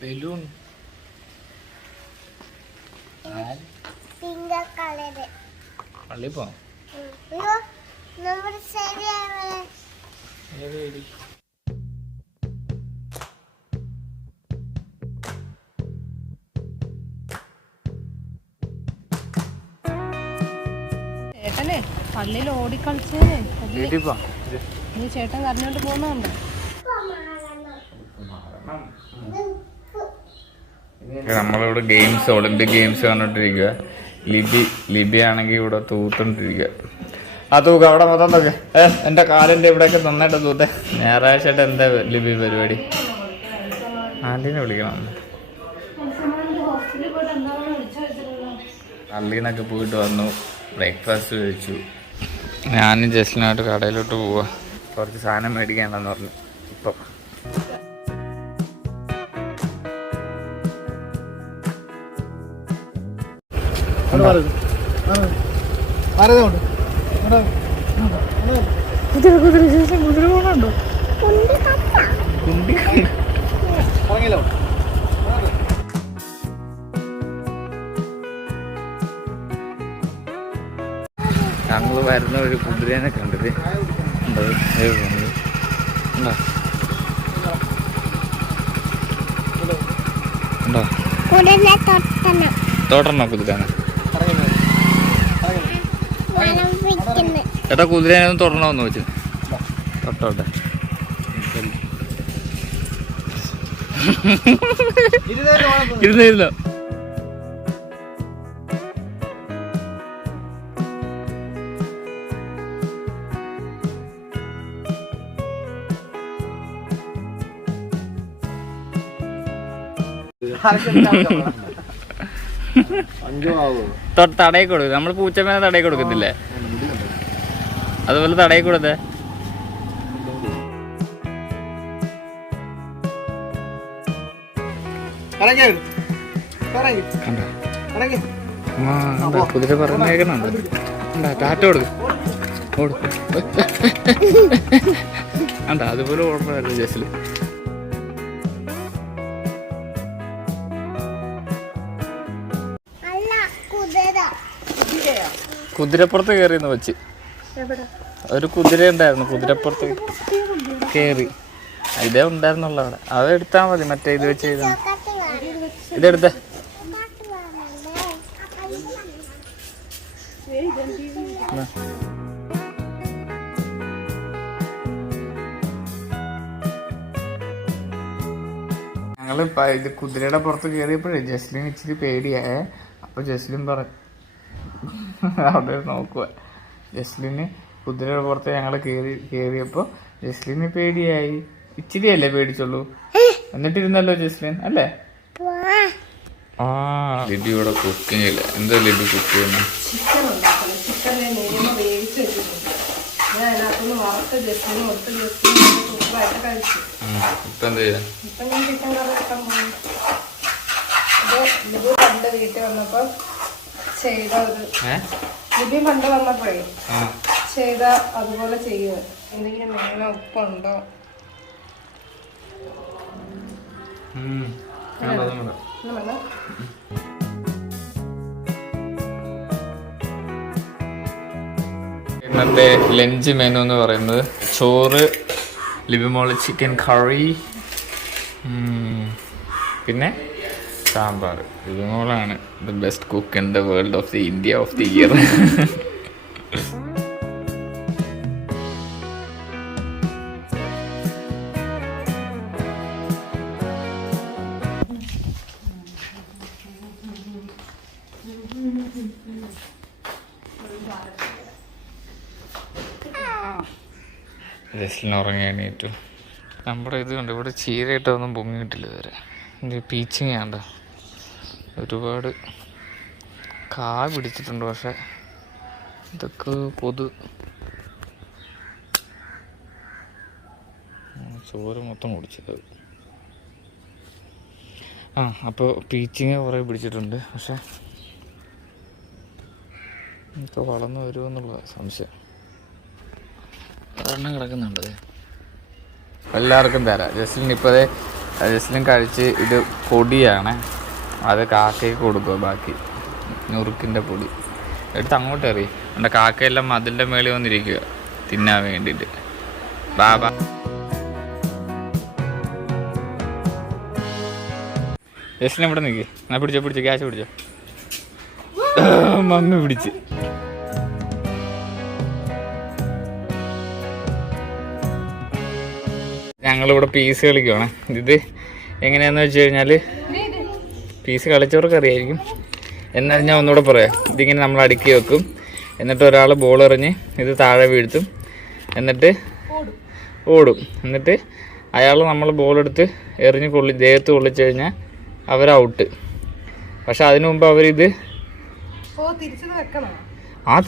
Balloon പള്ളി പോവാം. ചേട്ടനെ പള്ളിയിൽ ഓടിക്കളിച്ചേ നീ ചേട്ടൻ കരഞ്ഞോണ്ട് പോകുന്നുണ്ട്. നമ്മളിവിടെ ഗെയിംസ്, ഒളിമ്പിക് ഗെയിംസ് കണ്ടോണ്ടിരിക്കുക. ലിബി ആണെങ്കിൽ ഇവിടെ തൂത്തോണ്ടിരിക്കുക. ആ തൂക്ക അവിടെ മൊത്തം നോക്കെ. എന്റെ കാലിന്റെ ഇവിടെയൊക്കെ നന്നായിട്ട് തൂത്തെ. ഞായറാഴ്ച ആയിട്ട് എന്താ ലിബി പരിപാടി? ആന്റീനെ വിളിക്കണം. പള്ളിന്നൊക്കെ പോയിട്ട് വന്നു, ബ്രേക്ക്ഫാസ്റ്റ് കഴിച്ചു. ഞാനും ജസ്റ്റിനായിട്ട് കടയിലോട്ട് പോവാ. കുറച്ച് സാധനം മേടിക്കാനെന്ന് പറഞ്ഞു. ഇപ്പം കുതിര പോണുണ്ടോ? ഞങ്ങൾ വരുന്ന ഒരു കുതിരേനെ കണ്ടത് തോട്ടണോ കുതിരാനെ? ഏട്ടാ കുതിരേനെ ഒന്ന് തൊടണമെന്ന് വെച്ചു. തൊട്ടോട്ടെ. ഇരുന്നോ. തടയിൽ കൊടുക്കും. നമ്മള് പൂച്ചമ്മേനെ തടയിൽ കൊടുക്കത്തില്ലേ, അതുപോലെ തടയിൽ കൊടുത്തേ. കുതിര പറഞ്ഞേക്കണുണ്ട്. ടാറ്റ കൊടുക്കും. അണ്ട അതുപോലെ ഓർഡറായിരുന്നു ജസ്റ്റില്. കുതിരപ്പുറത്ത് കയറിയെന്ന് വെച്ച് ഒരു കുതിര ഉണ്ടായിരുന്നു. കുതിരപ്പുറത്ത് കയറി. ഇതേ ഉണ്ടായിരുന്നുള്ള അവിടെ. അത് എടുത്താൽ മതി. മറ്റേ ഇത് വെച്ച് ചെയ്താൽ ഇതെടുത്ത. ഞങ്ങള് ഇത് കുതിരയുടെ പുറത്ത് കയറിയപ്പോഴേ ജസ്ലിൻ ഇച്ചിരി പേടിയായേ. അപ്പൊ ജസ്ലിൻ പറഞ്ഞു അവിടെ നോക്കുക. ജസ്ലിന് കുതിരയുടെ പുറത്ത് ഞങ്ങൾ കയറിയപ്പോൾ ജസ്ലിന് പേടിയായി. ഇച്ചിരിയല്ലേ പേടിച്ചുള്ളൂ. എന്നിട്ടിരുന്നല്ലോ ജസ്ലിൻ അല്ലേ? ആ ലിബി ഇവിടെ കുക്കിംഗ് ഇല്ല. എന്താ ലിബി കുക്ക് ചെയ്യുന്നത്? ഇപ്പൊ എന്താ ചെയ്യാ? പണ്ട് വീട്ടിൽ വന്നപ്പോ ചെയ്ത ഒരു ലിബി പണ്ട് വന്നപ്പോഴേ ചെയ്ത അതുപോലെ ചെയ്യുക. എന്തെങ്കിലും മേലെ ഉപ്പുണ്ടോ? ഇന്നത്തെ ലഞ്ച് മെനു എന്ന് പറയുന്നത് ചോറ്, ലിബിമോള് ചിക്കൻ കറി, പിന്നെ സാമ്പാർ. ലിബിമോളാണ് the best cook in the world of the India of the year. Justin ഉറങ്ങി എണീറ്റു. നമ്മുടെ ഇത് കണ്ട് ഇവിടെ ചീരയിട്ടൊന്നും പൊങ്ങിയിട്ടില്ല ഇതുവരെ. പീച്ചിങ് ആണ്ട ഒരുപാട് കാ പിടിച്ചിട്ടുണ്ട്. പക്ഷെ ഇതൊക്കെ ചോറ് മൊത്തം കുടിച്ചത്. അപ്പോൾ പീച്ചിങ് കുറേ പിടിച്ചിട്ടുണ്ട്. പക്ഷെ ഇപ്പോൾ വളർന്നു വരുമെന്നുള്ള സംശയം. ഒരെണ്ണം കിടക്കുന്നുണ്ട്. എല്ലാവർക്കും തരാം. ജസ്ലിൻ കഴിച്ച് ഇത് പൊടിയാണ്, അത് കാക്കയ്ക്ക് കൊടുക്കുക. ബാക്കി ഞുറുക്കിൻ്റെ പൊടി എടുത്ത് അങ്ങോട്ട് എറി. എൻ്റെ കാക്കയെല്ലാം മതിലിൻ്റെ മേളിൽ വന്നിരിക്കുക തിന്നാൻ വേണ്ടിയിട്ട്. ബാബാ ജസ്ലിൻ ഇവിടെ നിൽക്ക്. ഞാൻ പിടിച്ചോ ക്യാഷ് പിടിച്ചോ. മമ്മി പിടിച്ച്. ഞങ്ങളിവിടെ പീസ് കളിക്കുവാണ്. ഇത് എങ്ങനെയാണെന്ന് വെച്ച് കഴിഞ്ഞാൽ പീസ് കളിച്ചവർക്ക് അറിയായിരിക്കും. എന്നാൽ ഞാൻ ഒന്നുകൂടെ പറയാം. ഇതിങ്ങനെ നമ്മൾ അടുക്കി വെക്കും. എന്നിട്ട് ഒരാൾ ബോൾ എറിഞ്ഞ് ഇത് താഴെ വീഴ്ത്തും. എന്നിട്ട് ഓടും. എന്നിട്ട് അയാൾ നമ്മൾ ബോളെടുത്ത് എറിഞ്ഞ് ദേഹത്ത് കൊള്ളിച്ച് കഴിഞ്ഞാൽ അവർ ഔട്ട്. പക്ഷെ അതിനു മുമ്പ് അവരിത്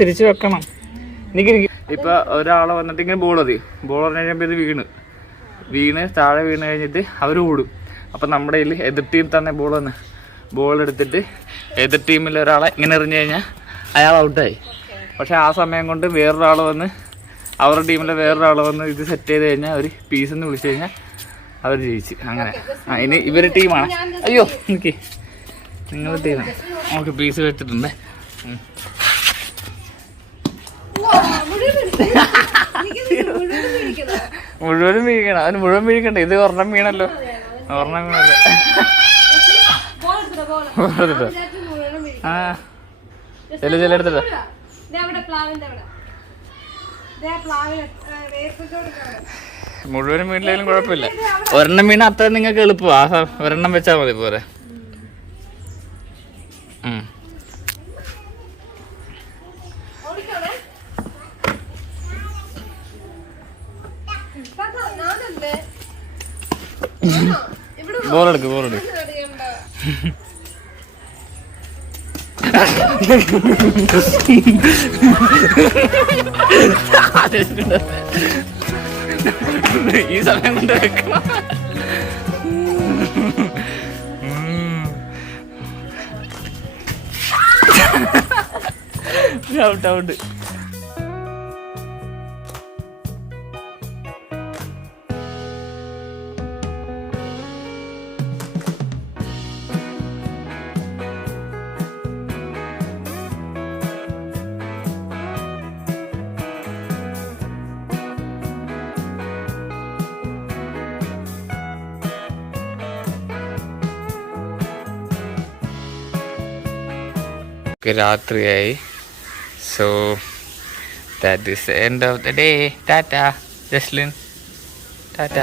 തിരിച്ച് വെക്കണം. എനിക്ക് ഇപ്പം ഒരാളെ വന്നിട്ട് ഇങ്ങനെ ബോൾ എറിഞ്ഞ് കഴിയുമ്പോൾ ഇത് വീണ് താഴെ വീണ് കഴിഞ്ഞിട്ട് അവർ ഓടും. അപ്പം നമ്മുടെ കയ്യിൽ എതിർ ടീം തന്നെ ബോൾ എടുത്തിട്ട് എതിർ ടീമിൽ ഒരാളെ ഇങ്ങനെ എറിഞ്ഞു കഴിഞ്ഞാൽ അയാൾ ഔട്ടായി. പക്ഷെ ആ സമയം കൊണ്ട് വേറൊരാൾ വന്ന് അവരുടെ ടീമിലെ വേറൊരാൾ വന്ന് ഇത് സെറ്റ് ചെയ്ത് കഴിഞ്ഞാൽ അവർ പീസെന്ന് വിളിച്ചു കഴിഞ്ഞാൽ അവർ ജയിച്ച്. അങ്ങനെ ഇനി ഇവർ ടീമാണ്. അയ്യോ എനിക്ക് നിങ്ങളുടെ ടീമാണ്. നമുക്ക് പീസ് വെച്ചിട്ടുണ്ട്. മുഴുവനും വീഴിക്കണം. അതിന് മുഴുവൻ വീഴിക്കണ്ട. ഇത് ഒരെണ്ണം വീണല്ലോ. ആ ചെല്ലെടുത്തിട്ടോ. മുഴുവനും വീട്ടിലേലും കുഴപ്പമില്ല. ഒരെണ്ണം വീണ അത്ര നിങ്ങൾക്ക് എളുപ്പമാണ്. ഒരെണ്ണം വെച്ചാൽ മതി പോരെ. ബോളെടുക്ക്. ഈ സമയം കൊണ്ട് വെക്കണം. ഔട്ട്. രാത്രിയായി. So that is the end of the day. Tata Jaslin, Tata.